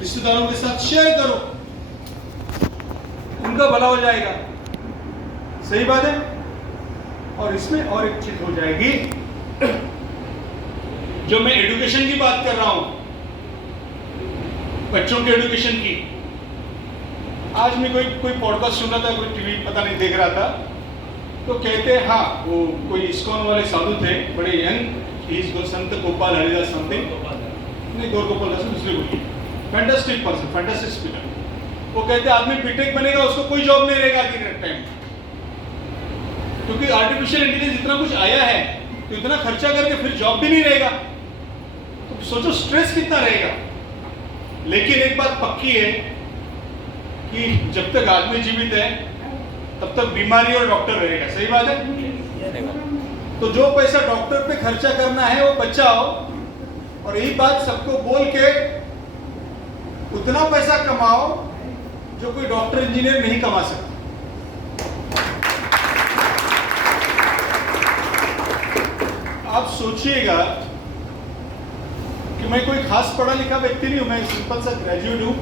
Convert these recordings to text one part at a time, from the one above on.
रिश्तेदारों के साथ शेयर करो, उनका भला हो जाएगा। सही बात है। और इसमें और एक चीज हो जाएगी, जो मैं एजुकेशन की बात कर रहा हूं, बच्चों के एजुकेशन की। आज मैं कोई पॉडकास्ट सुन रहा था, कोई टीवी पता नहीं देख रहा था, तो कहते हैं हाँ वो कोई इस्कॉन वाले साधु थे, बड़े यंग, संत गोपाल हरिदास समथिंग, नहीं गौर गोपाल दास दूसरे कोई, फैंटास्टिक पर्सन, फैंटास्टिक स्पीकर। वो कहते आदमी बीटेक बनेगा, उसको कोई जॉब नहीं रहेगा आगे के टाइम, क्योंकि आर्टिफिशियल इंटेलिजेंस इतना कुछ आया है तो इतना खर्चा करके फिर जॉब भी नहीं रहेगा। तो सोचो स्ट्रेस कितना रहेगा। लेकिन एक बात पक्की है कि जब तक आदमी जीवित है तब तक बीमारी और डॉक्टर रहेगा। सही बात है। तो जो पैसा डॉक्टर पे खर्चा करना है वो बचाओ, और यही बात सबको बोल के उतना पैसा कमाओ जो कोई डॉक्टर इंजीनियर नहीं कमा सकता। आप सोचिएगा कि मैं कोई खास पढ़ा लिखा व्यक्ति नहीं हूं, मैं सिंपल सा ग्रेजुएट हूं,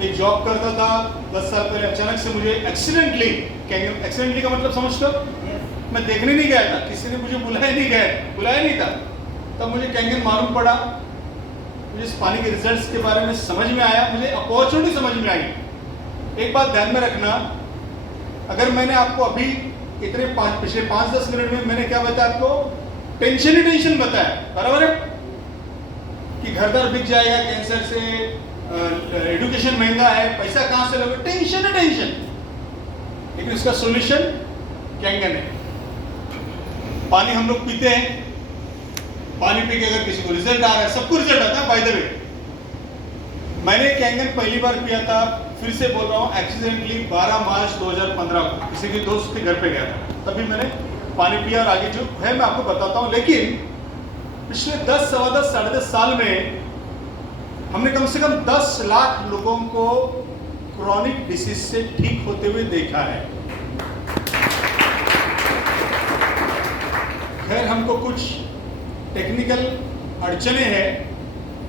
एक जॉब करता था 10 साल पहले। अचानक से मुझे एक्सीडेंटली का मतलब समझते हो, मैं देखने नहीं गया था, किसी ने मुझे बुलाया नहीं था, तब मुझे कैंगन मालूम पड़ा, मुझे इस पानी के रिजल्ट्स के बारे में समझ में आया, मुझे अपॉर्चुनिटी समझ में आई। एक बात ध्यान में रखना, अगर मैंने आपको अभी इतने पिछले 5-10 मिनट में मैंने क्या बताया आपको, टेंशन ही टेंशन बताया, बराबर है कि घर दर बिक जाएगा कैंसर से, एजुकेशन महंगा है, पैसा कहां से लोगे, टेंशन है टेंशन। लेकिन इसका सॉल्यूशन कैंगन है। पानी हम लोग पीते हैं, पानी पी के अगर किसी को रिजल्ट आ रहा है, सबको रिजल्ट आता है बाय द वे। मैंने कैंगन पहली बार पिया था, फिर से बोल रहा हूँ, एक्सीडेंटली 12 मार्च 2015 को किसी के दोस्त के घर पे गया था, तभी मैंने पानी पिया, और आगे जो है मैं आपको बताता हूँ। लेकिन पिछले 10, सवा 10, साढ़े 10 साल में हमने कम से कम 10 लाख लोगों को क्रॉनिक डिसीज से ठीक होते हुए देखा है। खैर हमको कुछ टेक्निकल अड़चने हैं,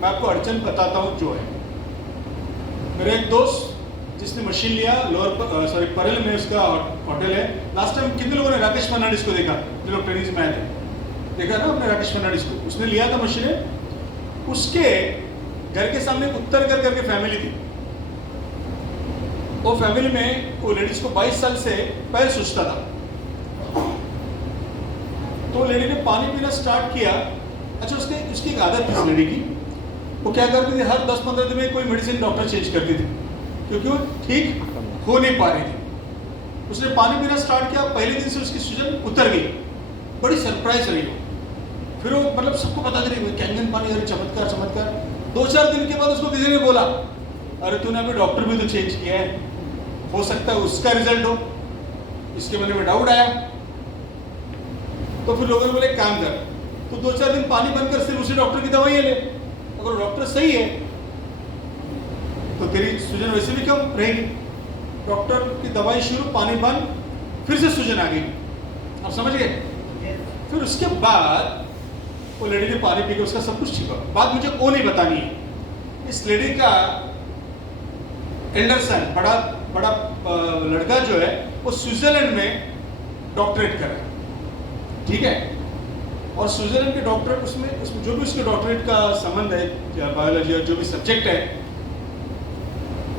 मैं आपको अड़चन बताता हूं जो है। मेरा एक दोस्त जिसने मशीन लिया परल में, उसका होटल है। लास्ट टाइम कितने लोगों ने राकेश फर्नांडिस को देखा, जो लोग ट्रेनिंग में आए थे, देखा ना आपने राकेश फर्नांडिस को? उसने लिया था मशीनें, उसके घर के सामने उत्तर घर करके फैमिली थी। वो फैमिली में वो लेडीज को 22 साल से पैर सुजता था, तो लेडी ने पानी पीना स्टार्ट किया। अच्छा, उसकी एक आदत थी लेडी की, वो क्या करती थी, हर 10-15 दिन में कोई मेडिसिन डॉक्टर चेंज करती थी, क्योंकि वो ठीक हो नहीं पा रही थी। उसने पानी पीना स्टार्ट किया, पहले दिन से उसकी सूजन उतर गई, बड़ी सरप्राइज रही वो। फिर वो मतलब सबको बता दे रही, कैंगन पानी, अरे चमत्कार चमत्कार। 2-4 दिन के बाद उसको किसी ने बोला, अरे तूने अभी डॉक्टर भी तो चेंज किया है, हो सकता है उसका रिजल्ट हो। इसके मन में डाउट आया, तो फिर लोगों ने बोले काम कर, तो 2-4 दिन पानी बंद कर, सिर्फ उसी डॉक्टर की दवाई ले, अगर डॉक्टर सही है तो तेरी सूजन वैसे भी कम रहेगी। डॉक्टर की दवाई शुरू, पानी बंद, फिर से सूजन आ गई। आप समझ गए? फिर उसके बाद वो लेडी ने पानी पी के उसका सब कुछ ठीक हुआ। बात मुझे वो नहीं बतानी है। इस लेडी का एंडरसन, बड़ा लड़का जो है, वो स्विट्जरलैंड में डॉक्टरेट कर रहा है, ठीक है। और स्विट्जरलैंड के डॉक्टरेट, उसमें जो भी उसके डॉक्टरेट का संबंध है, या बायोलॉजी और जो भी सब्जेक्ट है,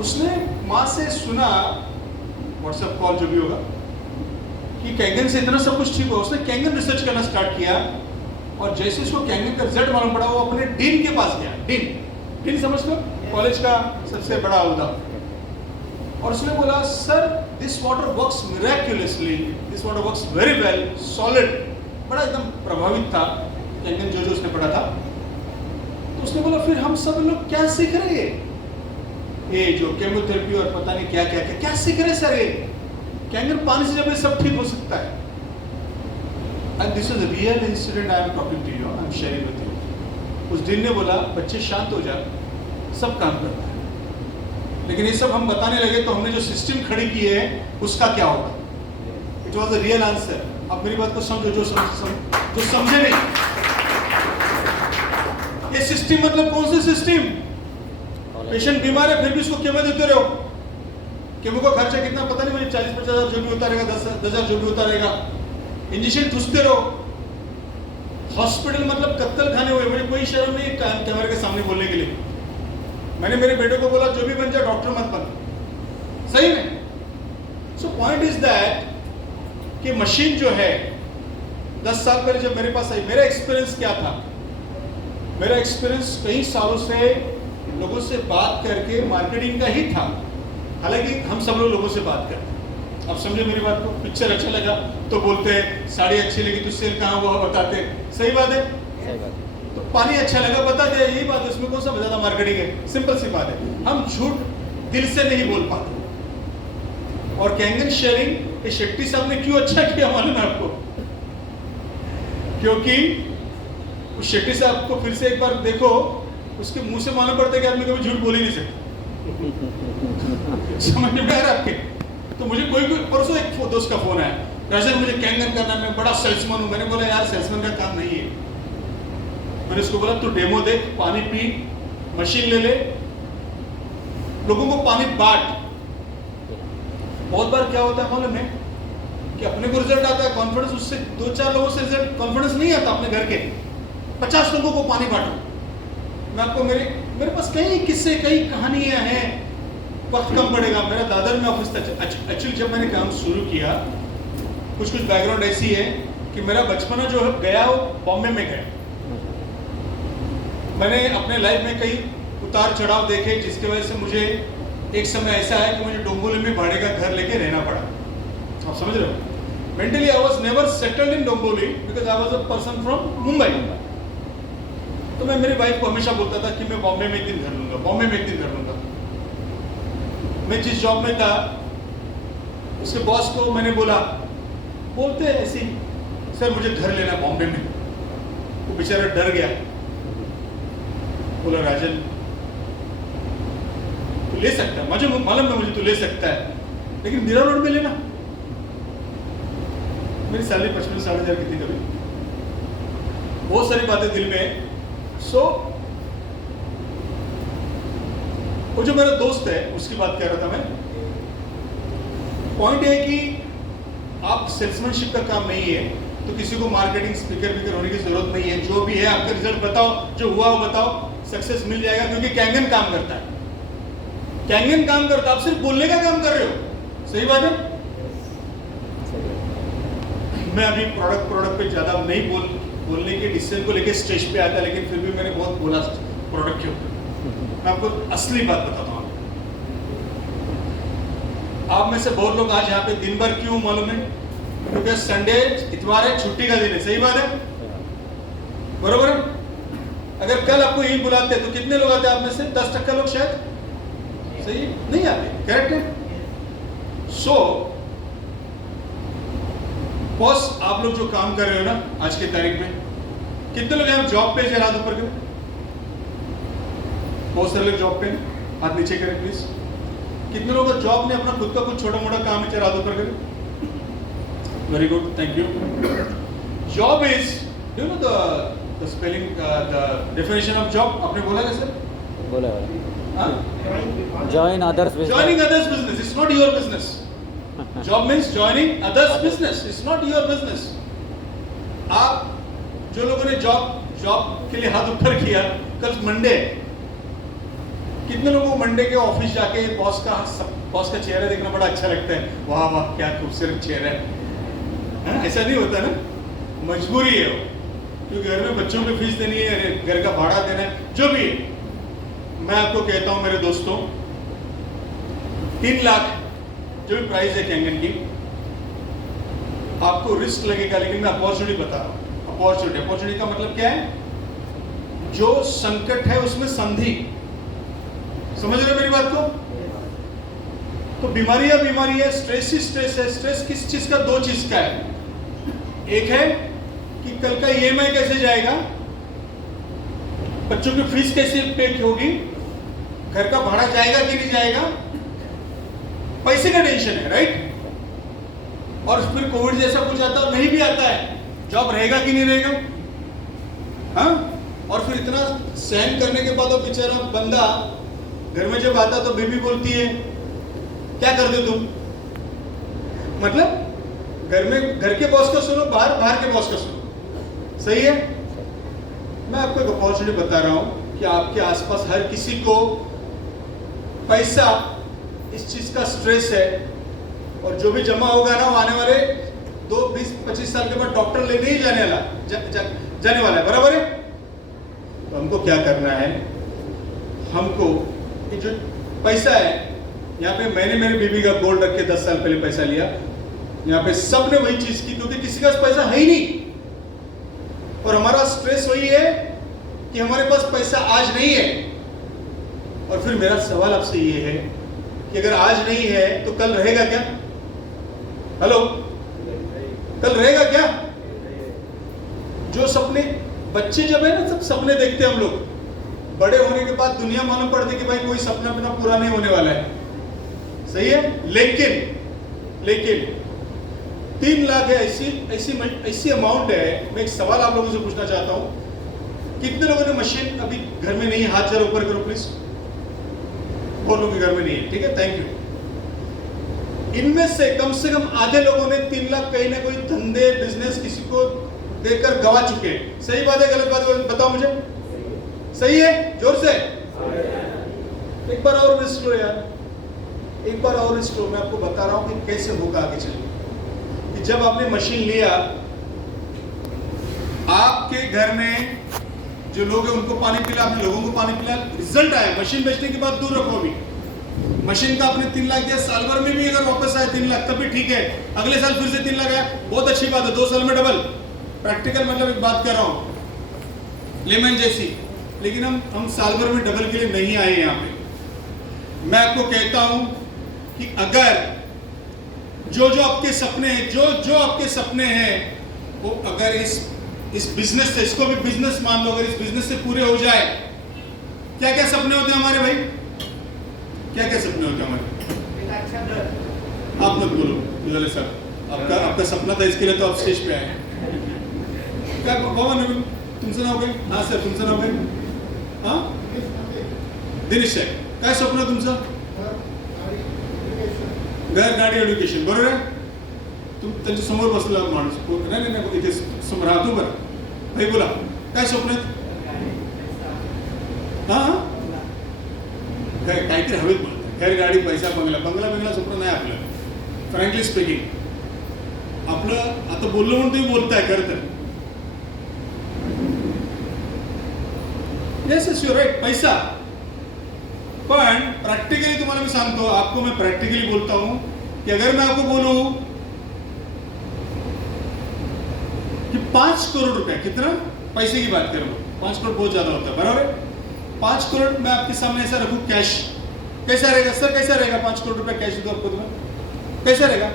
उसने माँ से सुना, व्हाट्सएप कॉल जो भी होगा, कि कैंगन से इतना सब कुछ ठीक हुआ। उसने कैंगन रिसर्च करना स्टार्ट किया, और जैसे उसको कैंगन का रिजल्ट मालूम पड़ा, वो अपने डीन के पास गया। डीन समझ लो, कॉलेज का सबसे बड़ा ओहदा। और उसने बोला, sir this water works miraculously, this water works very well, solid. बड़ा एकदम प्रभावित था कैंगन जो उसने पढ़ा था। तो उसने बोला, फिर हम सब लोग क्या सीख रहे हैं, ये जो केमोथेरेपी और पता नहीं क्या सीख रहे सर, ये कैंगन पानी से जब ये सब ठीक हो सकता है। And this is a real incident I am talking to you, I am sharing with you. उस दिन ने बोला, बच्चे शांत हो जा, सब काम करता है। लेकिन ये सब हम बताने लगे तो हमने जो सिस्टम खड़ी की है उसका क्या होगा? It was a real answer. आप मेरी बात को समझो, जो समझे नहीं। ये सिस्टम मतलब कौन सी सिस्टम? पेशेंट बीमार है फिर भी उसको केमो देते रहो, केमो का खर्चा कितना पता नहीं मुझे, 40-50 हज़ार जो भी होता रहेगा, 10 हज़ार जो भी होता रहेगा, इंजेक्शन ठूसते रहो। हॉस्पिटल मतलब कत्ल खाने हुए, मुझे कोई शर्म नहीं कैमरे के सामने बोलने के लिए। मैंने मेरे बेटे को बोला जो भी बन जाए डॉक्टर मत बन, सही में। सो पॉइंट इज दैट कि मशीन जो है 10 साल पहले जब मेरे पास आई, मेरा एक्सपीरियंस क्या था? मेरा एक्सपीरियंस कई सालों से लोगों से बात करके मार्केटिंग का ही था। हालांकि हम सब लोगों से बात करते हैं, अब समझे मेरी बात को। पिक्चर अच्छा लगा तो बोलते हैं, साड़ी अच्छी लगी तो सेल कहाँ हुआ बताते, सही बात है। तो पानी अच्छा लगा बता दे, यही बात है, इसमें कौन सा ज्यादा मार्केटिंग है, सिंपल सी बात है। हम झूठ दिल से नहीं बोल पाते। और कैंगन शेयरिंग ये शेट्टी साहब ने क्यों अच्छा किया मालूम है आपको? क्योंकि उस शेट्टी साहब को फिर से एक बार देखो, उसके मुंह से मालूम पड़ता है कि आदमी कभी झूठ बोल ही नहीं सकता। समझ में आ रहा आपके? तो मुझे कोई परसों एक दोस्त का फोन आया, राजन मुझे कैंगन करना, मैं बड़ा सेल्समैन हूं। मैंने बोला यार सेल्समैन का काम नहीं है। मैंने उसको बोला तू डेमो देख, पानी पी, मशीन ले ले, लोगों को पानी बांट। बहुत बार क्या होता है मालूम है कि अपने को रिजल्ट आता है, कॉन्फिडेंस, उससे 2-4 लोगों से रिजल्ट कॉन्फिडेंस नहीं आता। अपने घर के 50 लोगों को पानी बांटो। मैं आपको मेरे पास कई किस्से, कई कहानियां हैं, वक्त कम पड़ेगा। मेरा दादर में ऑफिस था एक्चुअली। जब मैंने काम शुरू किया, कुछ बैकग्राउंड ऐसी है कि मेरा बचपना जो है गया वो बॉम्बे में गया। मैंने अपने लाइफ में कई उतार चढ़ाव देखे, जिसकी वजह से मुझे एक समय ऐसा है कि मुझे डोंबोली में भाड़े का घर लेके रहना पड़ा। आप समझ रहे हो? Mentally I was never settled in Dombivli because I was a person from Mumbai. तो मैं मेरी वाइफ को हमेशा बोलता था कि मैं बॉम्बे में एक दिन घर लूंगा, बॉम्बे में एक दिन घर लूंगा। मैं जिस जॉब में था उसके बॉस को मैंने बोला, बोलते ऐसे ही, सर मुझे घर लेना बॉम्बे में। वो बेचारा डर गया, बोला राजन तू ले सकता है, मुझे मालूम है मुझे तू ले सकता है, लेकिन मीरा रोड में लेना। मेरी सैलरी 55-60 हज़ार की थी कभी। बहुत सारी बातें दिल में। सो वो जो मेरा दोस्त है उसकी बात कर रहा था मैं। पॉइंट है कि आप सेल्समैनशिप का काम नहीं है तो किसी को मार्केटिंग स्पीकर होने की जरूरत नहीं है। जो भी है आपका रिजल्ट बताओ, जो हुआ वो बताओ, सक्सेस मिल जाएगा। क्योंकि कैंगन काम करता है, कैंगन काम करता है, आप सिर्फ बोलने का काम कर रहे हो, सही बात है। मैं अभी प्रोडक्ट पे ज्यादा नहीं बोलने के डिसीजन को लेके स्टेज पे आता, लेकिन फिर भी मैंने बहुत बोला प्रोडक्ट के ऊपर। मैं आपको असली बात बताता हूँ। आप में से बहुत लोग आज यहाँ पे दिन भर क्यों मालूम है? क्योंकि संडे इतवार है, छुट्टी का दिन है, सही बात है, बरोबर है। अगर कल आपको यही बुलाते तो कितने लोग आते आप में से? 10% लोग शायद, सही नहीं आते, करेक्ट है। सो बॉस, आप लोग जो काम कर रहे हो ना आज की तारीख में, कितने लोग यहाँ जॉब पे हैं? हाथ ऊपर करें। बहुत सारे लोग जॉब पे हैं, हाथ नीचे करें प्लीज। कितने लोग जॉब ने अपना खुद का कुछ छोटा मोटा काम है? हाथ ऊपर करें। Very good, thank you. Job is, you know the spelling, the definition of job आपने बोला कैसे? बोला join others business. Joining others business, it's not your business. Job means joining others business, it's not your business. आप जो लोगों ने job के लिए हाथ ऊपर किया, कल मंडे, कितने लोगों को मंडे के ऑफिस जाके बॉस का चेहरा देखना बड़ा अच्छा लगता है? वाह वाह क्या खूबसूरत चेहरा है। ऐसा नहीं होता ना, मजबूरी है वो, क्योंकि घर में बच्चों की फीस देनी है, घर का भाड़ा देना है, जो भी है। मैं आपको कहता हूं मेरे दोस्तों, 3 लाख जो भी प्राइस है कैंगन की, आपको रिस्क लगेगा, लेकिन मैं अपॉर्चुनिटी बता रहा हूं। अपॉर्चुनिटी का मतलब क्या है? जो संकट है उसमें संधि। समझ रहे हो मेरी बात को? तो बीमारी है, स्ट्रेस ही स्ट्रेस है। स्ट्रेस किस चीज का? 2 चीज का है। एक है कि कल का EMI कैसे जाएगा, बच्चों की फीस कैसे पे होगी, घर का भाड़ा जाएगा कि नहीं जाएगा, पैसे का टेंशन है, राइट। और फिर कोविड जैसा कुछ आता है, नहीं भी आता है, जॉब रहेगा कि नहीं रहेगा, हाँ। और फिर इतना सहन करने के बाद वो बेचारा बंदा घर में जब आता तो बेबी बोलती है, क्या कर दो तुम? मतलब घर में घर के बॉस का सुनो, बाहर के बॉस का सुनो। सही है? मैं आपको एक अपॉर्चुनिटी बता रहा हूं कि आपके आसपास हर किसी को पैसा, इस चीज का स्ट्रेस है, और जो भी जमा होगा ना वो आने वाले 20-25 साल के बाद डॉक्टर लेने ही जाने वाला है। बराबर है? तो हमको क्या करना है? हमको ये जो पैसा है, यहाँ पे मैंने मेरी बीबी का गोल्ड रख के 10 साल पहले पैसा लिया, यहाँ पे सबने वही चीज की, क्योंकि किसी का पैसा है ही नहीं। और हमारा स्ट्रेस वही है कि हमारे पास पैसा आज नहीं है। और फिर मेरा सवाल आपसे ये है कि अगर आज नहीं है तो कल रहेगा क्या? हेलो, कल रहेगा क्या? जो सपने बच्चे जब है ना, सब सपने देखते हैं हम लोग, बड़े होने के बाद दुनिया मालूम पड़ती है कि भाई कोई सपना अपना पूरा नहीं होने वाला है। सही है? लेकिन 3 लाख है, ऐसी अमाउंट है। मैं एक सवाल आप लोगों से पूछना चाहता हूं, कितने लोगों ने मशीन अभी घर में नहीं है? हाथ जरा ऊपर करो प्लीज। बहुत लोगों के घर में नहीं है, ठीक है, थैंक यू। इनमें से कम आधे लोगों ने 3 लाख कहीं ना कोई धंधे, बिजनेस किसी को देकर गवा चुके हैं। सही बात है, गलत बात है? बताओ मुझे। सही है? जोर से एक बार और लिस्ट लो यार, एक बार और लिस्ट लो। मैं आपको बता रहा हूं कि कैसे होगा आगे चलिए। कि जब आपने मशीन लिया, आपके घर में जो लोग हैं उनको पानी पिला, आपने लोगों को पानी पिला, रिजल्ट आया। मशीन बेचने की बात दूर रखो, अभी मशीन का आपने 3 लाख दिया, साल भर में भी अगर वापस आए 3 लाख तब भी ठीक है। अगले साल फिर से 3 लाख आया, बहुत अच्छी बात है, 2 साल में डबल। प्रैक्टिकल मतलब एक बात कर रहा हूं लेमन जैसी। लेकिन हम साल भर में डबल के लिए नहीं आए यहाँ पे। मैं आपको कहता हूं कि अगर जो आपके सपने हैं, जो आपके सपने हैं, वो अगर इस बिजनेस से, इसको भी बिजनेस मान लो, अगर इस बिजनेस से पूरे हो जाए, क्या क्या सपने होते हैं हमारे भाई? क्या क्या सपने होते हैं हमारे? आप मत बोलो सर, आपका सपना था, इसके लिए तो आप स्टेज पे आए। क्या बाबा नवीन, तुमचं नाव काय? हाँ सर, तुमचं नाव काय? हाँ, दिनेश आहे. काय स्वप्न तुमचं? घर, गाडी, एज्युकेशन. बरोबर आहे? त्यांच्या समोर बसलेला माणूस. नाही, इथे समोर राहतो. बरं भाई बोला, काय स्वप्न आहेत? हा, काहीतरी हवेत बोलतात. घर, गाडी, पैसा, बंगला स्वप्न नाही आपलं. फ्रँकली स्पीकिंग, आपलं आता बोललो म्हणून तुम्ही बोलताय खरं तर. यस यू राइट, पैसा. पण प्रैक्टिकली तुम्हाला मैं सांगतो, आपको मैं प्रैक्टिकली बोलता हूं कि अगर मैं आपको बोलूं कि 5 करोड़ रुपया, कितना पैसे की बात करूं, 5 करोड़ बहुत ज्यादा होता है, बराबर है? 5 करोड़ मैं आपके सामने ऐसा रखूं कैश, कैसा रहेगा सर? कैसा रहेगा? 5 करोड़ रुपया कैश दो आपको, तुम्हें कैसा रहेगा?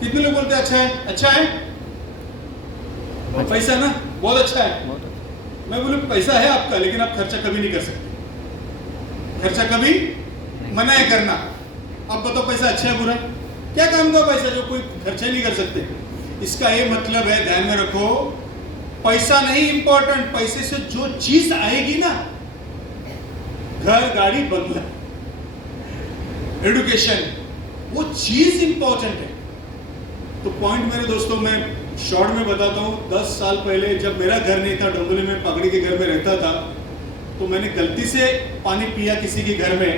कितने लोग बोलते हैं अच्छा है? अच्छा है पैसा ना, बहुत अच्छा है। मैं बोलूं पैसा है आपका, लेकिन आप खर्चा कभी नहीं कर सकते। खर्चा कभी मना है करना। अब बताओ पैसा अच्छा है बुरा? क्या काम का पैसा जो कोई खर्चा नहीं कर सकते? इसका ये मतलब है, ध्यान में रखो, पैसा नहीं इंपॉर्टेंट, पैसे से जो चीज आएगी ना, घर, गाड़ी, बंगला, एजुकेशन, वो चीज इंपॉर्टेंट है। तो पॉइंट मेरे दोस्तों, मैं शॉर्ट में बताता हूँ। 10 साल पहले जब मेरा घर नहीं था, डोंबिवली में पगड़ी के घर में रहता था, तो मैंने गलती से पानी पिया किसी के घर में।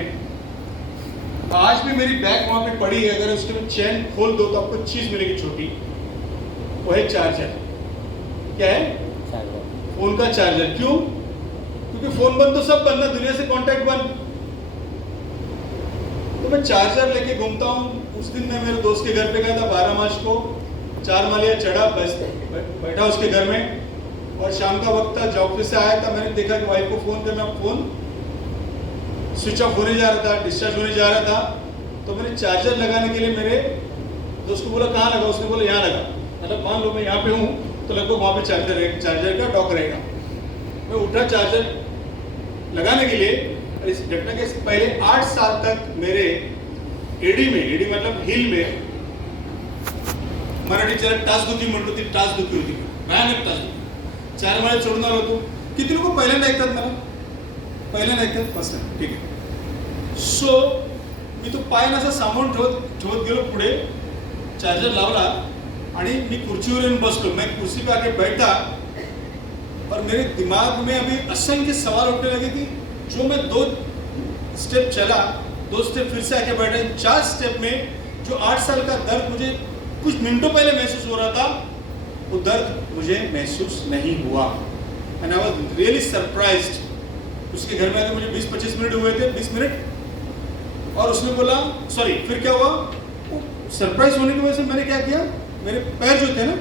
आज भी मेरी बैग वहां पे पड़ी है, अगर उसके में चेन खोल दो तो आपको चीज मिलेगी छोटी, वो है चार्जर। क्या है? फोन का चार्जर। क्यों? क्योंकि फोन बंद तो सब बंद ना, दुनिया से कांटेक्ट बंद। तो मैं चार्जर लेके घूमता हूँ। उस दिन मैं मेरे दोस्त के घर पे गया था, 12 मार्च को। 4 मालिया चढ़ा, बस बैठा उसके घर में, और शाम का वक्त था, जॉब से आया था। मैंने देखा कि वाइफ को फोन करना, फोन स्विच ऑफ होने जा रहा था, डिस्चार्ज होने जा रहा था। तो मैंने चार्जर लगाने के लिए मेरे दोस्त को बोला कहाँ लगा? उसने बोला यहाँ लगा। मतलब मान लो मैं यहाँ पे हूँ तो लगभग वहाँ पे चार्जर का डॉक रहेगा। मैं उठा चार्जर लगाने के लिए। इस घटना के पहले 8 साल तक मेरे एडी मतलब हिल में, मराठी चला टाचदुखी म्हणतो, ती टाचदुखी होती, भयानक टाचदुखी. 4 माळे चढून आलो होतो. किती लोक पहिल्यांदा ऐकतात मला? पहिल्यांदा ऐकतात? फर्स्ट टाइम, ठीक आहे. सो मी तो पाय असा सामावून ठेवत गेलो पुढे, चार्जर लावला आणि मी खुर्चीवर येऊन बसलो. मैं कुर्सी पे आके बैठा और मेरे दिमाग में अभी असंख्य सवाल उठने लगे कि जो मैं 2 स्टेप चला, 2 स्टेप फिर से आके बैठा, 4 स्टेप में जो 8 साल का दर्द मुझे कुछ मिनटों पहले महसूस हो रहा था, वो दर्द मुझे महसूस नहीं हुआ. And I was really surprised. उसके घर में आके मुझे 20-25 मिनट हुए थे, 20 मिनट. और उसने बोला सॉरी, फिर क्या हुआ, सरप्राइज होने की वजह से मैंने क्या किया, मेरे पैर जो थे ना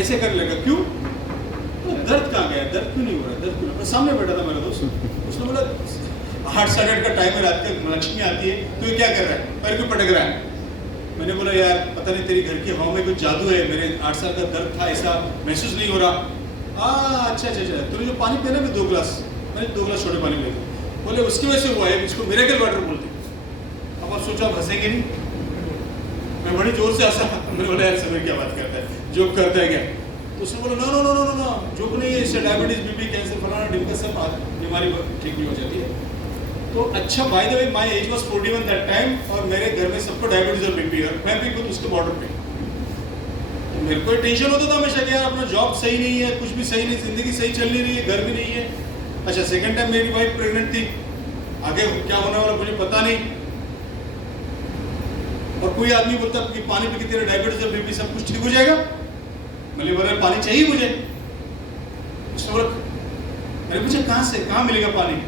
ऐसे करने लगा. क्यों? तो दर्द कहाँ गया, दर्द क्यों नहीं हो रहा, दर्द क्यों नहीं हो रहा? सामने बैठा था मेरा दोस्त, उसने बोला 8-8:30 का टाइम है, रात का लक्ष्मी आती है, तो ये क्या कर रहा है, पैर क्यों पटक रहा है? मैंने बोला यार पता नहीं तेरी घर की हवा में कुछ जादू है, मेरे 8 साल का दर्द था ऐसा महसूस नहीं हो रहा. अच्छा, तूने जो पानी पिया ना, मैं 2 गिलास, मैंने 2 गिलास छोटे पानी पिए. बोले उसकी वजह से हुआ है, इसको मिरेकल वाटर बोलते हैं. अब आप सोचो आप हंसेंगे नहीं? मैं बड़ी जोर से हंसा. मैंने बोला यार समीर क्या बात करता है, जोक करता है क्या? तो उसने बोला नो, जोक नहीं है, इससे डायबिटीज, बीपी, कैंसर, फलाना ढिमका सब बीमारी ठीक नहीं हो जाती है. तो अच्छा, by the way my age was 41 that time, और मेरे घर में सबको डायबिटीज और बीपी है, मैं भी खुद उसके बॉर्डर पे. तो मेरे को टेंशन होता था हमेशा कि यार अपना जॉब सही नहीं है, कुछ भी सही नहीं, जिंदगी सही चल नहीं रही है, घर भी नहीं है. अच्छा, सेकंड टाइम मेरी वाइफ प्रेग्नेंट थी, आगे क्या होने वाला मुझे पता नहीं. और कोई आदमी बोलता कि पानी पी के तेरा डायबिटीज और बीपी सब कुछ ठीक हो जाएगा. मैंने बोला पानी चाहिए मुझे. उसने बोला, मैंने पूछा कहाँ मिलेगा पानी?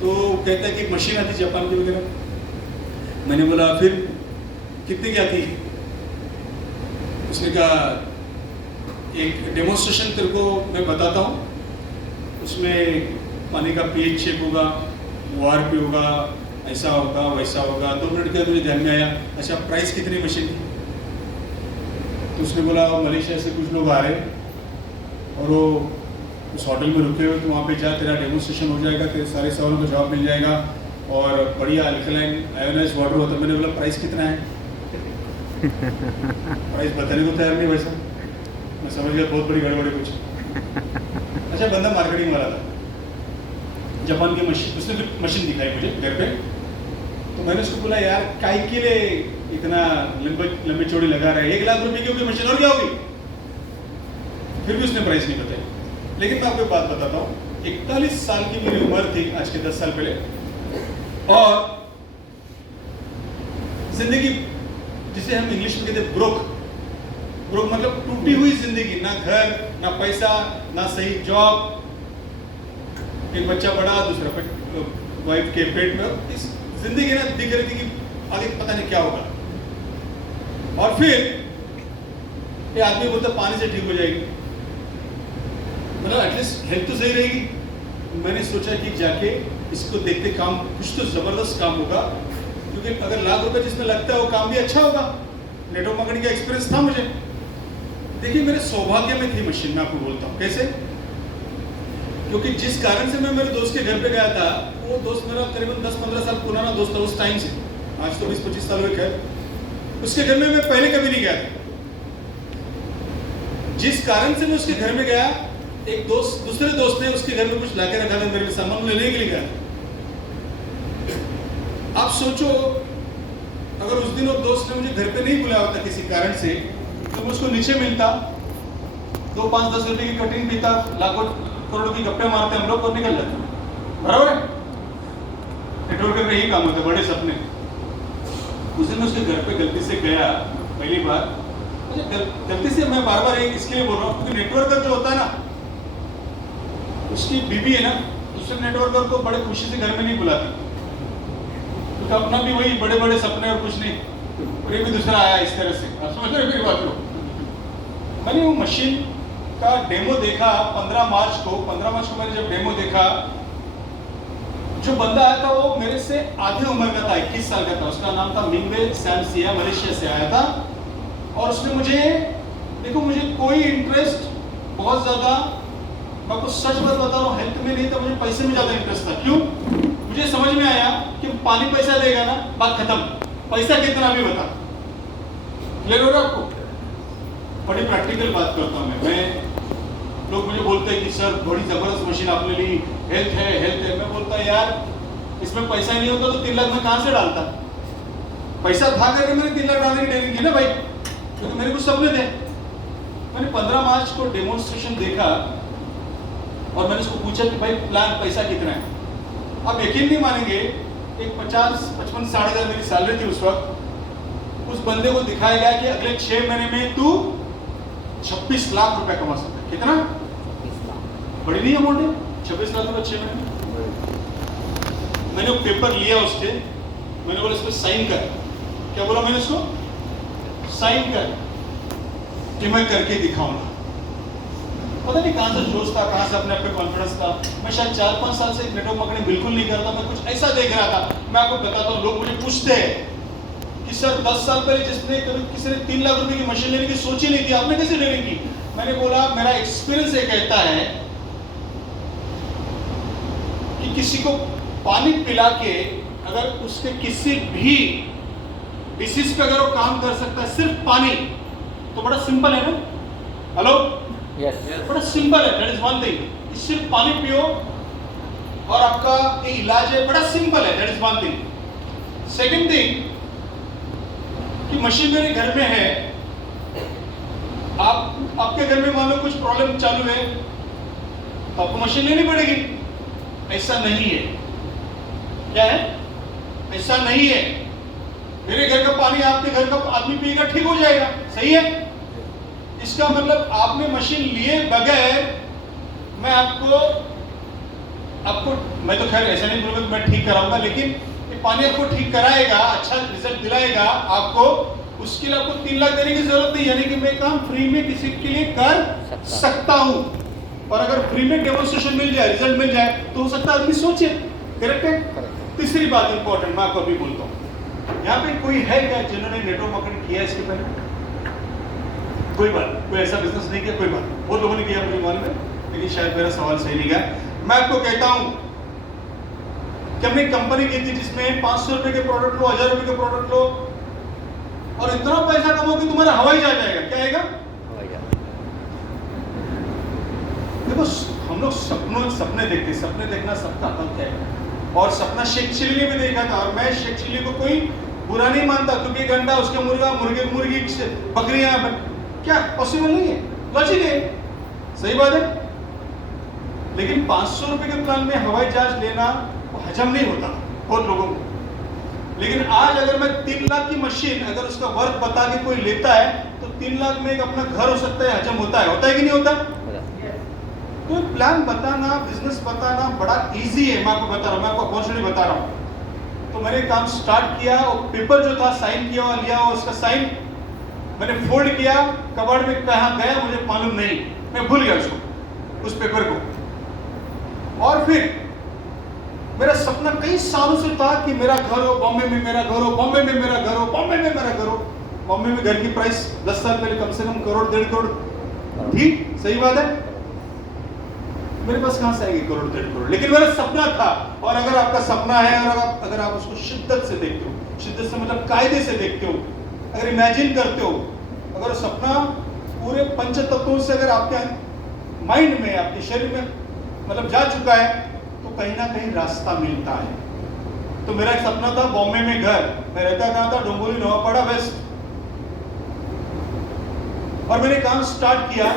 तो कहता है कि एक मशीन आती जापान की वगैरह. मैंने बोला फिर कितने की आती? उसने कहा एक डेमोन्स्ट्रेशन तेरे को मैं बताता हूँ, उसमें पानी का pH चेक होगा, ORP होगा, ऐसा होगा वैसा होगा. 2 मिनट के बाद मुझे ध्यान में आया, अच्छा प्राइस कितनी मशीन की? तो उसने बोला मलेशिया से कुछ लोग आ रहे और वो उस होटल में रुके हुए, तो वहाँ पे जा, तेरा डेमोन्स्ट्रेशन हो जाएगा, तेरे सारे सवालों का जवाब मिल जाएगा और बढ़िया अल्कलाइन आयोनाइज्ड वाटर होता है. मैंने बोला प्राइस कितना है? प्राइस बताने को तैयार नहीं. वैसा मैं समझ गया बहुत बड़ी गड़बड़ी कुछ. अच्छा, बंदा मार्केटिंग वाला था, जापान की मशीन, उसने मशीन दिखाई मुझे घर पे. तो मैंने उसको बोला यार काय के लिए इतना लंबी चौड़ी लगा रहा है, 1 लाख रुपए की होगी मशीन, और क्या होगी? फिर भी उसने प्राइस नहीं बताई. लेकिन मैं आपको एक बात बताता हूँ, 41 साल की मेरी उम्र थी आज के 10 साल पहले, और जिंदगी जिसे हम इंग्लिश में कहते हैं ब्रोक मतलब टूटी हुई जिंदगी, ना घर, ना पैसा, ना सही जॉब, एक बच्चा बड़ा, दूसरा वाइफ के पेट में, इस जिंदगी ना दिख रही थी कि आगे पता नहीं क्या होगा. और फिर ये आदमी बोलता पानी से ठीक हो जाएगी, मतलब एटलीस्ट हेल्थ तो सही रहेगी. मैंने सोचा कि जाके इसको देखते काम, कुछ तो जबरदस्त काम होगा, क्योंकि अगर लाख रुपए जिसमें लगता है वो काम भी अच्छा होगा. नेटवर्क मार्केटिंग का एक्सपीरियंस था मुझे. देखिए मेरे सौभाग्य में थी मशीन, मैं आपको बोलता हूँ कैसे. क्योंकि जिस कारण से मैं मेरे दोस्त के घर पे गया था, वो दोस्त मेरा करीबन 10-15 साल पुराना दोस्त था उस टाइम से, आज तो 20-25 साल हुए खैर. उसके घर में मैं पहले कभी नहीं गया था. जिस कारण से मैं उसके घर में गया, एक दोस्त, दूसरे दोस्त ने उसके घर में कुछ लाके रखा था मेरे सामान लेने के लिए गया. आप सोचो अगर उस दिन वो दोस्त ने मुझे घर पे नहीं बुलाया होता किसी कारण से, तो मुझको नीचे मिलता, 2-5-10 रुपए की कटिंग पीता, लाखों करोड़ों की गप्पे मारते हम लोग और निकल जाते. बराबर है? नेटवर्कर का यही काम होता है, बड़े सपने. उस दिन उसके घर पे गलती से गया पहली बार. गलती से मैं बार-बार इसके लिए बोल रहा हूँ क्योंकि नेटवर्कर जो होता है ना, उसकी बीवी है ना, दूसरे नेटवर्कर को बड़े खुशी से घर में नहीं बुलाती, क्योंकि अपना भी वही बड़े-बड़े सपने और कुछ नहीं, और ये भी दूसरा आया इस तरह से. आप समझ रहे मेरी बात को? मैंने वो मशीन का डेमो देखा 15 मार्च को मैंने जब डेमो देखा, जो बंदा आया था वो मेरे से आधे उम्र का था, 21 साल का था. उसका नाम था मिंगवे सैमसिया, मलेशिया से आया था. और उसने मुझे, देखो मुझे कोई इंटरेस्ट बहुत ज़्यादा, मैं आपको सच बात बता रहा हूँ, हेल्थ में नहीं था, मुझे पैसे में ज़्यादा इंटरेस्ट था. क्यों? मुझे समझ में आया कि पानी पैसा देगा ना, बात खत्म, पैसा कितना भी बता. क्लियर हो रहा है आपको? बड़ी प्रैक्टिकल बात करता हूँ मैं लोग मुझे बोलते हैं कि सर बड़ी ज़बरदस्त मशीन आपने ली, हेल्थ है। मैं बोलता यार इसमें पैसा नहीं होता तो 3 लाख में कहाँ से डालता? पैसा था करके मैंने 3 लाख डालने की डेयरिंग की ना भाई, क्योंकि मेरे कुछ सपने थे। मैंने 15 मार्च को डेमोन्स्ट्रेशन देखा और मैंने उसको पूछा कि भाई प्लान पैसा कितना है? आप यकीन नहीं मानेंगे, एक 50-55 60 हज़ार मेरी सैलरी थी उस वक्त। उस बंदे को दिखाया गया कि अगले 6 महीने में तू 26 लाख रुपए कमा सकता है। कितना? बड़ी नहीं अमाउंट है 26 लाख रुपए 6 महीने में। मैंने वो पेपर लिया उसके, मैंने बोला इसमें साइन कर। क्या बोला मैंने उसको? साइन कर कि मैं करके दिखाऊंगा। पता नहीं कहां से जोश था, कहां से अपने आप पे कॉन्फिडेंस था। मैं शायद 4-5 साल से नेटवर्क मार्केटिंग बिल्कुल नहीं करता, मैं कुछ ऐसा देख रहा था। मैं आपको बताता हूँ, लोग मुझे पूछते हैं कि सर 10 साल पहले जिसने किसी ने 3 लाख रुपए की मशीन लेने की सोची नहीं थी, आपने कैसे लेने की? मैंने बोला मेरा एक्सपीरियंस ये कहता है कि किसी को पानी पिला के अगर उसके किसी भी डिसीज पे अगर वो काम कर सकता है सिर्फ पानी, तो बड़ा सिंपल है ना? हेलो, यस, बड़ा सिंपल है। That is one thing. सिर्फ पानी पियो और आपका ये इलाज है, बड़ा सिंपल है। That is one thing. Second thing कि मशीन मेरे घर में है, आपके घर में मान लो कुछ प्रॉब्लम चालू है तो आपको मशीन लेनी पड़ेगी। ऐसा नहीं है। क्या है? ऐसा नहीं है। मेरे घर का पानी आपके घर का आदमी पिएगा, ठीक हो जाएगा। सही है? इसका मतलब आपने मशीन लिए बगैर मैं मैं तो खैर ऐसा नहीं बोलूंगा कि मैं ठीक कराऊंगा, लेकिन ये पानी आपको ठीक कराएगा, अच्छा रिजल्ट दिलाएगा आपको। उसके लिए आपको 3 लाख देने की जरूरत नहीं, यानी कि मैं काम फ्री में किसी के लिए कर सकता हूं। और अगर फ्री में डेमोन्स्ट्रेशन मिल जाए, रिजल्ट मिल जाए, तो हो सकता है आदमी सोचे। करेक्ट है? तीसरी बात इंपॉर्टेंट मैं आपको अभी बोलता हूं, यहाँ पे कोई है क्या जिन्होंने नेटवर्क मार्केटिंग किया इसके पहले? कोई बात, कोई ऐसा बिजनेस नहीं किया, कोई बात। बहुत लोगों ने किया मुझे मालूम है, लेकिन शायद मेरा सवाल सही नहीं गया। मैं आपको कहता हूं कि हमने कंपनी की थी जिसमें 500 रुपए के प्रोडक्ट लो, 1000 रुपए के प्रोडक्ट लो और इतना पैसा कमाओ कि तुम्हारा हवाई जहाज आएगा। क्या आएगा? हवाई जहाज। देखो हम लोग सपने देखते हैं, सपने देखना सबका हक है। और सपना शेख चिल्ली ने भी देखा था, और मैं शेख चिल्ली को कोई बुरा नहीं मानता, क्योंकि एक घंटा उसके मुर्गी बकरियां, क्या पॉसिबल नहीं है? लॉजिक है, सही बात है। लेकिन 500 रुपए के प्लान में हवाई जहाज लेना वो हजम नहीं होता बहुत लोगों को। लेकिन आज अगर मैं 3 लाख की मशीन अगर उसका वर्थ बता के कोई लेता है तो 3 लाख में एक अपना घर हो सकता है, हजम होता है कि नहीं होता? तो प्लान बताना, बिजनेस बताना बड़ा इजी है। मैं आपको बता रहा हूँ, मैं आपको अपॉर्चुनिटी बता रहा हूँ। तो मैंने काम स्टार्ट किया और पेपर जो था साइन किया और लिया, और उसका साइन मैंने फोल्ड किया, कबाड़ में कहाँ गया मुझे मालूम नहीं, मैं भूल गया उसको, उस पेपर को। और फिर मेरा सपना कई सालों से था कि मेरा घर हो बॉम्बे में, मेरा घर हो बॉम्बे में, मेरा घर हो बॉम्बे में, मेरा घर हो बॉम्बे में। घर की प्राइस 10 साल पहले कम से कम करोड़ 1.5 करोड़ थी। सही बात है? मेरे पास कहां से आएगी करोड़ 1.5 करोड़? लेकिन मेरा सपना था। और अगर आपका सपना है और अगर आप उसको शिद्दत से देखते हो, शिद्दत से मतलब कायदे से देखते हो, अगर इमेजिन करते हो, अगर सपना पूरे पंच तत्वों से अगर आपके माइंड में, आपके शरीर में मतलब जा चुका है, तो कहीं ना कहीं रास्ता मिलता है। तो मेरा एक सपना था बॉम्बे में घर। मैं रहता कहां था? डोंबिवली नवापाड़ा वेस्ट। और मैंने काम स्टार्ट किया।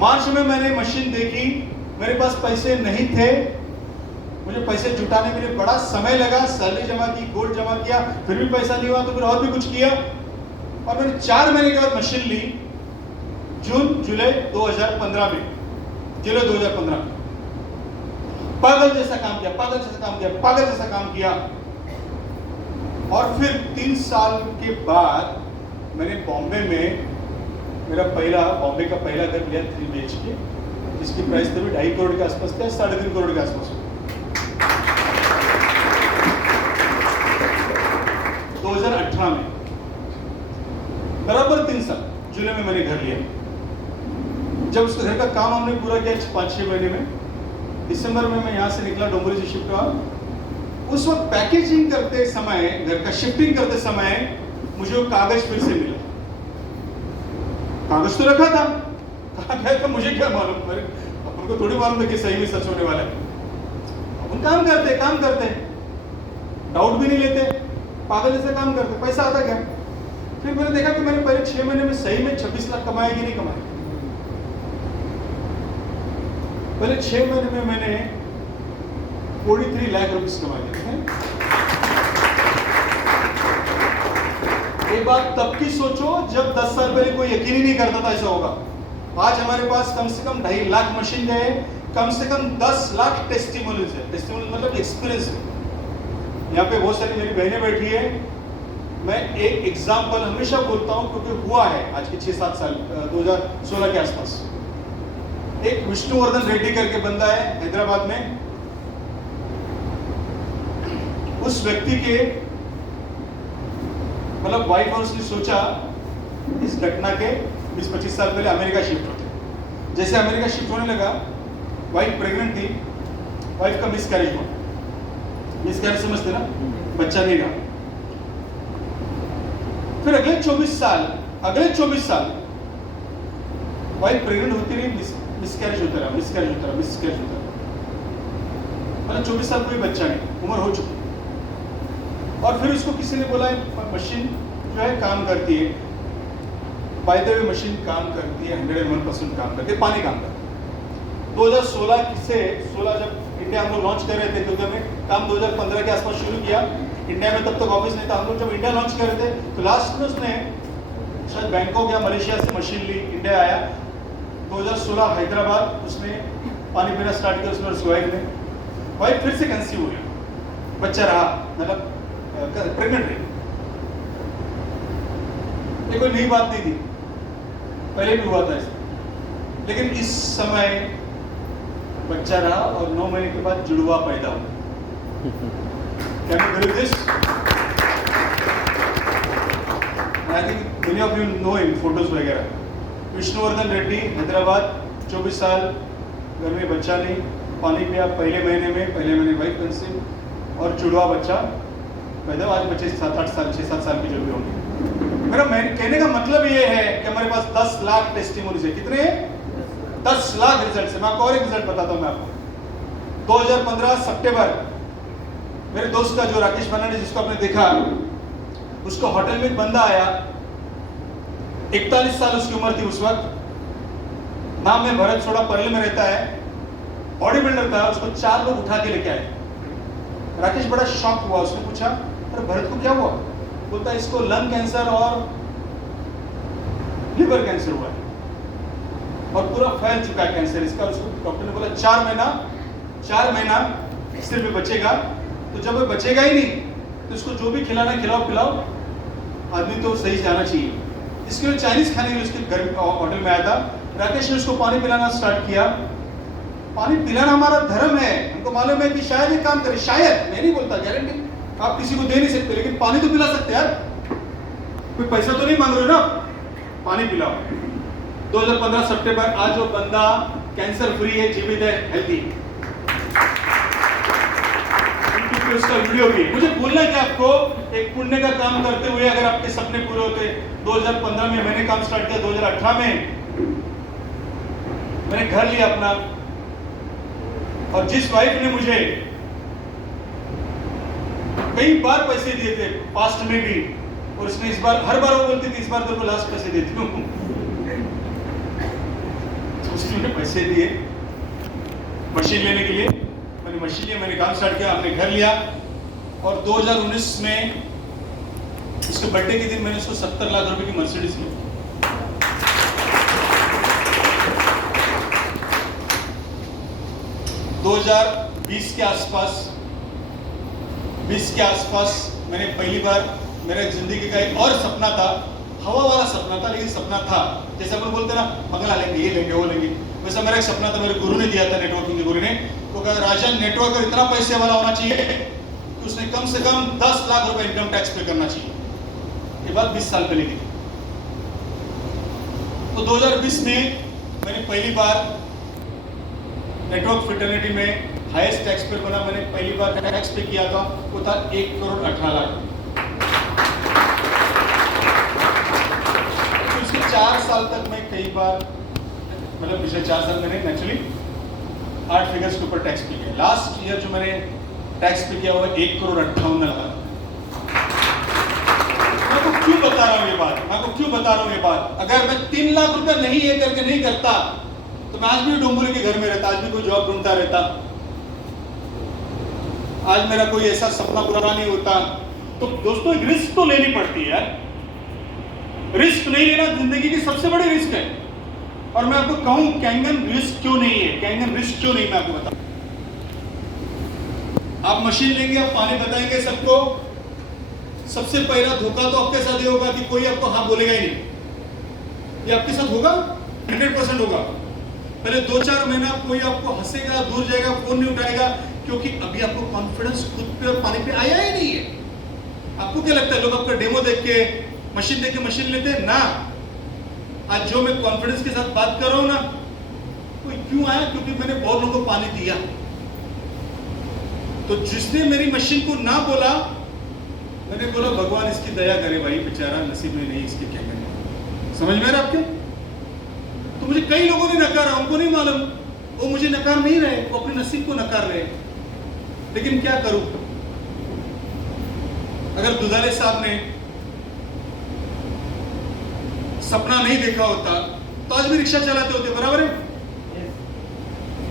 मार्च में मैंने मशीन देखी, मेरे पास पैसे नहीं थे, मुझे पैसे जुटाने के लिए बड़ा समय लगा। सैलरी जमा की, गोल्ड जमा किया, फिर भी पैसा नहीं हुआ, तो फिर और भी कुछ किया। और मैंने 4 महीने के बाद मशीन ली, जुलाई 2015 में। जुलाई 2015 में पागल जैसा काम किया, पागल जैसा काम किया, पागल जैसा काम किया। और फिर 3 साल के बाद मैंने बॉम्बे में बॉम्बे का पहला घर लिया 3 BHK, जिसकी प्राइस तभी 2.5 करोड़ के आसपास था, 3.5 करोड़ के आसपास। 2018 में बराबर 3 साल जुलाई में मैंने घर लिया। जब उसके घर का काम हमने पूरा किया 5-6 महीने में, दिसंबर में मैं यहाँ से निकला, डोंबिवली से शिफ्ट हुआ। उस वक्त पैकेजिंग करते समय, घर का शिफ्टिंग करते समय मुझे वो कागज फिर से मिला। कागज तो रखा था, कहा गया था मुझे क्या मालूम, मेरे अपन को थोड़ी मालूम है कि सही में सच होने वाला है। अपन काम करते डाउट भी नहीं लेते, पागल जैसे काम करते, पैसा आता गया। फिर मैंने देखा कि मैंने पहले 6 महीने में सही में 26 लाख कमाए कि नहीं कमाए। पहले 6 महीने में मैंने 43 लाख रुपीस कमाए थे। एक बात तब की सोचो जब 10 साल पहले कोई यकीन ही नहीं करता था ऐसा होगा। आज हमारे पास कम से कम 2.5 लाख मशीन है, कम से कम 10 लाख टेस्टिमोनियल्स है। टेस्टिमोनियल मतलब एक्सपीरियंस है। यहाँ पे बहुत सारी मेरी बहनें बैठी है। मैं एक एग्जाम्पल हमेशा बोलता हूँ क्योंकि हुआ है आज के 6-7 साल 2016 के आसपास। एक विष्णुवर्धन रेड्डी करके बंदा है हैदराबाद में। उस व्यक्ति के मतलब वाइफ और उसने सोचा इस घटना के 20-25 साल पहले अमेरिका शिफ्ट होते। जैसे अमेरिका शिफ्ट होने लगा, वाइफ प्रेग्नेंट थी, वाइफ का मिसकैरेज हुआ। मिसकैरेज समझते ना, बच्चा नहीं रहा। फिर अगले 24 साल वाइफ प्रेग्नेंट होती रही, मिसकैरेज होता रहा। मतलब 24 साल कोई बच्चा नहीं, उम्र हो चुकी। और फिर उसको किसी ने बोला मशीन जो है काम करती है, बाय द वे मशीन काम करती है, 101% काम करती है, पानी काम करती है। 2016 से 16 जब इंडिया हम लोग लॉन्च कर रहे थे, क्योंकि हमें काम 2015 के आसपास शुरू किया इंडिया में, तब तक ऑफिस नहीं था। हम लोग जब इंडिया लॉन्च कर रहे थे तो लास्ट में उसने शायद बैंकॉक या मलेशिया से मशीन ली, इंडिया आया। 2016 हैदराबाद उसने पानी पीना स्टार्ट किया, उसमें वाइफ फिर से कंसीव हो गया, बच्चा रहा, मतलब प्रेग्नेंट रही। ये कोई नई बात नहीं थी, पहले भी हुआ था ऐसा। लेकिन इस समय बच्चा रहा और 9 महीने के बाद जुड़वा पैदा हुआ। Can you believe this? I think many of you know him, photos वगैरह। विष्णुवर्धन रेड्डी हैदराबाद, 24 साल, घर में बच्चा नहीं, पानी पिया पहले महीने वाइफ कंसीव और जुड़वा बच्चा पैदा। आज बच्चे 6-7 साल की जो भी होंगे। मेरा कहने का मतलब ये है कि हमारे पास 10 लाख टेस्टिमोनीज है। कितने? 10 लाख रिजल्ट है। मैं आपको और एक रिजल्ट बताता हूँ मैं आपको। 2015 सितंबर, मेरे दोस्त का जो राकेश फर्नांडिस, जिसको आपने देखा, उसको होटल में एक बंदा आया, 41 साल उसकी उम्र थी उस वक्त, नाम में भरत, थोड़ा परले में रहता है, बॉडी बिल्डर था। उसको 4 लोग उठा के लेके आए। राकेश बड़ा शॉक हुआ, उसने पूछा अरे भरत को क्या हुआ? बोलता इसको लंग कैंसर और लिवर कैंसर हुआ है और पूरा फैल चुका है कैंसर इसका। उसको डॉक्टर ने बोला 4 महीना सिर्फ बचेगा। तो जब वो बचेगा ही नहीं तो उसको जो भी खिलाना खिलाओ पिलाओ, आदमी तो सही जाना चाहिए। इसके लिए चाइनीज खाने के लिए उसके घर होटल में आया था। राकेश ने उसको पानी पिलाना स्टार्ट किया। पानी पिलाना हमारा धर्म है, हमको मालूम है कि शायद ये काम करे, शायद, मैं नहीं बोलता, गारंटी आप किसी को दे नहीं सकते, लेकिन पानी तो पिला सकते यार। कोई पैसा तो नहीं मांग रहे हो ना, पानी पिलाओ। 2015 सितंबर, आज वो बंदा कैंसर फ्री है, जीवित है, हेल्दी। उसका वीडियो भी मुझे बोलना है कि आपको एक पुण्य का काम करते हुए अगर आपके सपने पूरे होते। 2015 में मैंने काम स्टार्ट किया, 2018 में मैंने घर लिया अपना, और जिस वाइफ ने मुझे कई बार पैसे दिए थे पास्ट में भी, और उसने इस बार, हर बार वो बोलती थी इस बार तेरे को लास्ट पैसे देती हूँ, तो उसने पैसे दिए मशीन लेने के लिए। मैंने मशीन लिया, मैंने काम स्टार्ट किया, हमने घर लिया, और 2019 में उसके बर्थडे के दिन मैंने उसको 70 लाख रुपए की मर्सिडीज ली। बीस के आसपास मैंने पहली बार, मेरा जिंदगी का एक और सपना था, हवा वाला सपना था, लेकिन सपना था। जैसे अपन बोलते ना बंगला लेंगे, ये लेंगे, वो लेंगे, वैसा मेरा एक सपना था। मेरे गुरु ने दिया था, नेटवर्किंग के गुरु ने। वो कहा राजन, नेटवर्कर इतना पैसे वाला होना चाहिए कि उसने कम से कम 10 लाख रुपए इनकम टैक्स पे करना चाहिए। ये बात 20 साल पहले की। तो 2020 में मैंने पहली बार नेटवर्क फ्रेटर्निटी में हाईएस्ट टैक्स पेयर बना। मैंने पहली बार टैक्स पे किया था, वो था 1,18,00,000। उसके 4 साल तक मैं कई बार मतलब पिछले 4 साल मैंने नेचुरली 8 फिगर्स के ऊपर टैक्स पे किया। लास्ट ईयर जो मैंने टैक्स पे किया हुआ 1,58,00,000। मैं आपको क्यों बता रहा हूँ ये बात? अगर मैं 3 लाख रुपए नहीं ये करके नहीं करता तो मैं आज भी डोंबोली के घर में रहता, आज भी कोई जॉब ढूंढता रहता, आज मेरा कोई ऐसा सपना पूरा नहीं होता। तो दोस्तों एक रिस्क तो लेनी पड़ती है यार। रिस्क नहीं लेना जिंदगी की सबसे बड़ी रिस्क है। और मैं आपको कहूं कैंगन रिस्क क्यों नहीं है, कैंगन रिस्क क्यों नहीं, मैं आपको बताऊं। आप मशीन लेंगे, आप पानी बताएंगे सबको, सबसे पहला धोखा तो आपके साथ ये होगा कि कोई आपको हाँ बोलेगा ही नहीं। ये आपके साथ होगा, 100% होगा। पहले 2-4 महीना कोई आपको हंसेगा, दूर जाएगा, फोन नहीं उठाएगा, क्योंकि अभी आपको कॉन्फिडेंस खुद पे और पानी पे आया ही नहीं है। आपको क्या लगता है लोग आपका डेमो देख के, मशीन देख के मशीन लेते हैं ना? आज जो मैं कॉन्फिडेंस के साथ बात कर रहा हूं ना, कोई क्यों आया? क्योंकि मैंने बहुत लोगों को पानी दिया। तो जिसने मेरी मशीन को ना बोला, मैंने बोला भगवान इसकी दया करे भाई, बेचारा नसीब में नहीं इसके क्या करें। समझ में आ रहा आपके? तो मुझे कई लोगों ने नकारा, उनको नहीं मालूम, वो मुझे नकार नहीं रहे, वो अपने नसीब को नकार रहे। लेकिन क्या करूं? अगर दुधारे साहब ने सपना नहीं देखा होता तो आज भी रिक्शा चलाते होते, बराबर है?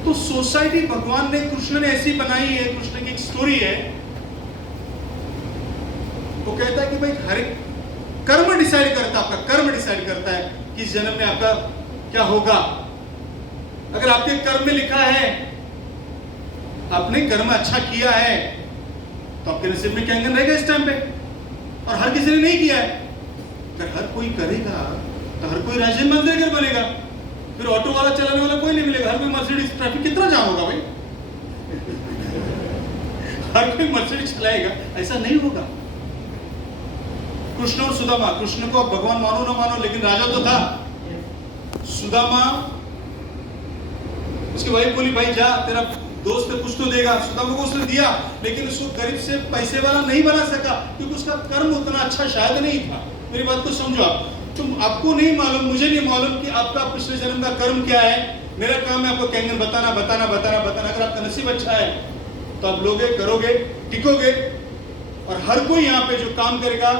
तो सोसाइटी भगवान ने, कृष्ण ने ऐसी बनाई है, कृष्ण की एक स्टोरी है। वो कहता है कि भाई हर एक कर्म डिसाइड करता है, आपका कर्म डिसाइड करता है कि इस जन्म में आपका क्या होगा। अगर आपके कर्म में लिखा है, आपने कर्म अच्छा किया है, तो आपके नसीब में कैंगन रहेगा इस टाइम पे। और हर किसी ने नहीं किया है। अगर हर कोई करेगा तो हर कोई राजन मंदिर बनेगा, फिर ऑटो वाला चलाने वाला कोई नहीं मिलेगा। हर कोई मर्सिडीज, ट्रैफिक कितना जाम होगा भाई? हर कोई मर्सिडीज चलाएगा, ऐसा नहीं होगा। कृष्ण और सुदामा, कृष्ण को आप भगवान मानो ना मानो, लेकिन राजा तो था। सुदामा, उसकी वाइफ बोली भाई जा, तेरा दोस्त कुछ तो देगा। सुदामा को उसने दिया, लेकिन उसको गरीब से पैसे वाला नहीं बना सका, क्योंकि उसका कर्म उतना अच्छा शायद नहीं था। मेरी बात को समझो आप। तुम, आपको नहीं मालूम, मुझे नहीं मालूम कि आपका पिछले जन्म का कर्म क्या है। मेरा काम है आपको कैंगन बताना। अगर आपका नसीब अच्छा है तो आप लोगे, करोगे, टिकोगे। और हर कोई यहाँ पे जो काम करेगा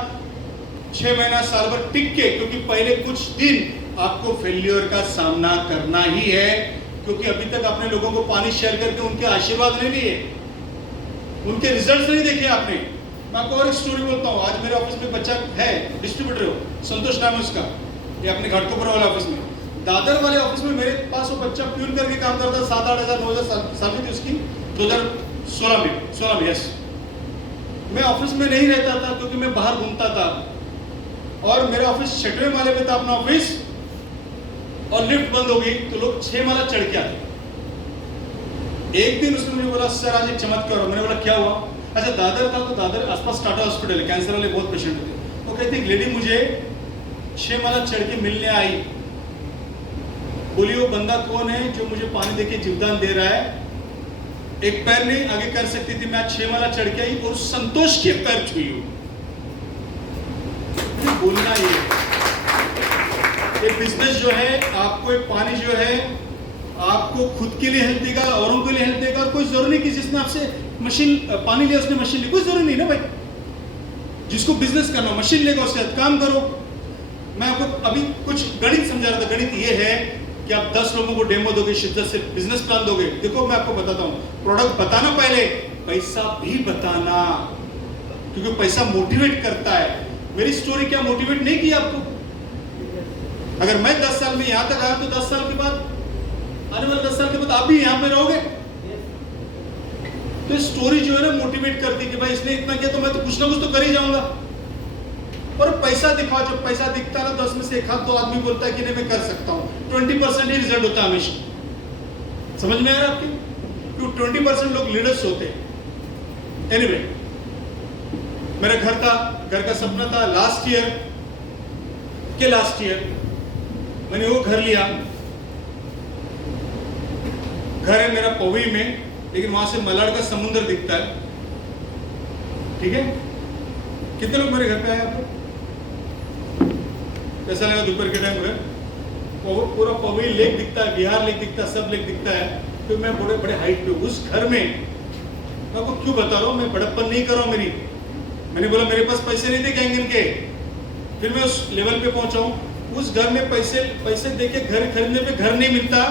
6 महीना, साल भर टिक के, क्योंकि पहले कुछ दिन आपको फेल्योर का सामना करना ही है, क्योंकि अभी तक आपने लोगों को पानी शेयर करके उनके आशीर्वाद नहीं लिए, उनके रिजल्ट्स नहीं देखे आपने। मैं आपको और एक स्टोरी बोलता हूँ। आज मेरे ऑफिस में बच्चा है, डिस्ट्रीब्यूटर हो, संतोष नाम है उसका, ये अपने घाटकोपर वाले ऑफिस में। दादर वाले ऑफिस में मेरे पास वो बच्चा प्यून करके काम करता, 7-8 हज़ार 9 हज़ार सैलरी थी उसकी 2016 में। यस, मैं ऑफिस में नहीं रहता था क्योंकि मैं बाहर घूमता था, और मेरा ऑफिस 6वें माले पे था अपना ऑफिस, और लिफ्ट बंद हो गई तो लोग 6 माला चढ़ के आते। एक दिन उसने मुझे बोला सर आज एक चमत्कार। मैंने बोला क्या हुआ? अच्छा, दादर था तो दादर आसपास टाटा हॉस्पिटल है, कैंसर वाले बहुत पेशेंट थे। वो कहती एक लेडी मुझे 6 माला चढ़ के मिलने आई। बोली वो बंदा कौन है जो मुझे पानी देके जीवदान दे रहा है? एक पैर नहीं आगे कर सकती थी, मैं 6 माला चढ़ के आई और संतोष के पैर छुई हूं। बोलना ये बिजनेस जो है, आपको एक पानी जो है, आपको खुद के लिए हेल्प देगा, औरों के लिए हेल्प देगा। कोई जरूरी नहीं कि जिसने आपसे मशीन पानी लिया उसने मशीन ली, कोई जरूरी नहीं ना भाई। जिसको बिजनेस करना, मशीन लेगा उसके साथ काम करो। मैं आपको अभी कुछ गणित समझा रहा था। गणित ये है कि आप 10 लोगों को डेमो दोगे, शिद्दत से बिजनेस प्लान दोगे। देखो मैं आपको बताता हूँ, प्रोडक्ट बताना पहले, पैसा भी बताना, क्योंकि पैसा मोटिवेट करता है। मेरी स्टोरी क्या मोटिवेट नहीं की आपको? अगर मैं 10 साल में यहां तक आया तो 10 साल के बाद, आने वाले 10 साल के बाद आप भी यहां पे रहोगे। तो स्टोरी जो है ना मोटिवेट करती है कि भाई इसने इतना किया तो मैं तो कुछ ना कुछ तो कर ही जाऊंगा। और पैसा दिखाओ, जब पैसा दिखता है ना 10 में से एक हाथ तो आदमी बोलता है कि नहीं मैं कर सकता हूं। 20% ही रिजल्ट होता है हमेशा। समझ में आ रहा है आपकी? क्यों 20% लोग लीडर्स होते हैं। एनीवे, मेरा घर था, घर का सपना था। लास्ट ईयर मैंने वो घर लिया। घर है मेरा पौवी में, लेकिन वहां से मलाड का समुद्र दिखता है। ठीक है, कितने लोग मेरे घर पे आए आपको? कैसा लगा दोपहर के टाइम घर? पूरा पवई लेक दिखता है, बिहार लेक दिखता है, सब लेक दिखता है। तो मैं बड़े बड़े हाइट पे उस घर में, मैं आपको क्यों बता रहा हूँ, मैं बड़प्पन नहीं कर रहा हूँ मेरी। मैंने बोला मेरे पास पैसे नहीं थे गैंगन के, फिर मैं उस लेवल पे पहुंचा हूँ। उस घर में पैसे देके घर खरीदने पे घर नहीं मिलता,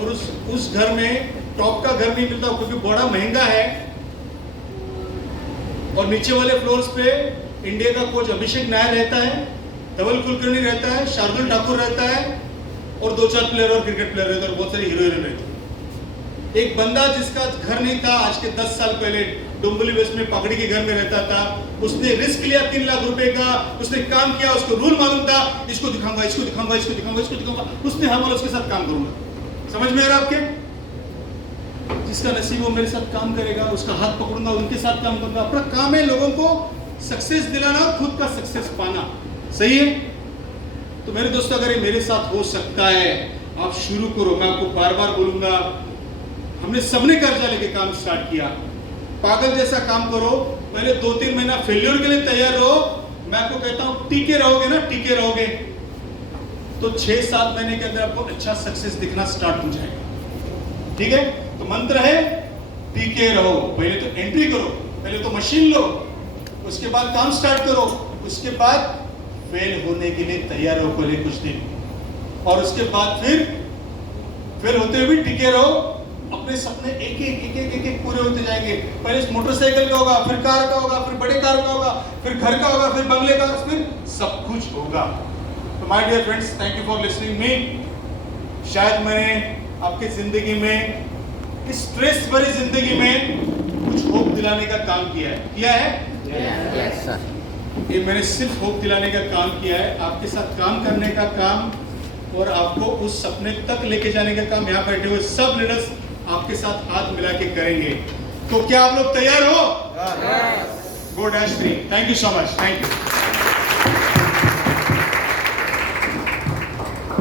और उस घर में टॉप का घर नहीं मिलता क्योंकि बड़ा महंगा है। और नीचे वाले फ्लोर्स पे इंडिया का कोच अभिषेक नायर रहता है, धवल कुलकर्णी रहता है, शार्दुल ठाकुर रहता है, और 2-4 प्लेयर और क्रिकेट प्लेयर रहते हैं, और बहुत सारे हीरो हीरोइन रहते हैं। एक बंदा जिसका घर नहीं था, आज के 10 साल पहले डोंबिवली वेस्ट में पगड़ी के घर में रहता था, उसने रिस्क लिया 3 लाख रुपए का, उसने काम किया, उसको रूल मालूम था, इसको दिखाऊंगा, इसको दिखाऊंगा, इसको दिखाऊंगा, इसको दिखाऊंगा, उसने हाँ बोला उसके साथ काम करूंगा। समझ में आ रहा आपके? जिसका नसीब वो मेरे साथ काम करेगा, उसका हाथ पकड़ूंगा, उनके साथ काम करूंगा। अपना काम है लोगों को सक्सेस दिलाना और खुद का सक्सेस पाना। सही है? तो मेरे दोस्तों, अगर ये मेरे साथ हो सकता है, आप शुरू करो। मैं आपको बार बार बोलूंगा, हमने सबने कर्जा लेके काम स्टार्ट किया। पागल जैसा काम करो, पहले 2-3 महीना फेल्योर के लिए तैयार रहो। मैं आपको कहता हूं टिके रहोगे ना, टिके रहोगे तो 6-7 महीने के अंदर आपको अच्छा सक्सेस दिखना स्टार्ट हो जाएगा। ठीक है? तो मंत्र है टिके रहो। पहले तो एंट्री करो, पहले तो मशीन लो, उसके बाद काम स्टार्ट करो, उसके बाद फेल होने के लिए तैयार हो पहले कुछ दिन, और उसके बाद फिर फेल होते हुए टिके रहो। अपने सपने एक एक पूरे होते जाएंगे। पहले मोटरसाइकिल का होगा, फिर कार का होगा, फिर बड़े कार का होगा, फिर घर का होगा, फिर बंगले का, फिर सब कुछ होगा। तो my dear friends, thank you for listening me. शायद मैंने आपकी जिंदगी में, इस स्ट्रेस भरी जिंदगी में कुछ होप दिलाने का काम किया है। किया है? Yes sir. ये मैंने सिर्फ होप दिलाने का काम किया है, आपके साथ काम करने का काम, और आपको उस सपने तक लेके जाने का काम यहाँ बैठे हुए सब लीडर्स आपके साथ हाथ मिला के करेंगे। तो क्या आप लोग तैयार हो? गो dash 3। Thank you so much. Thank you.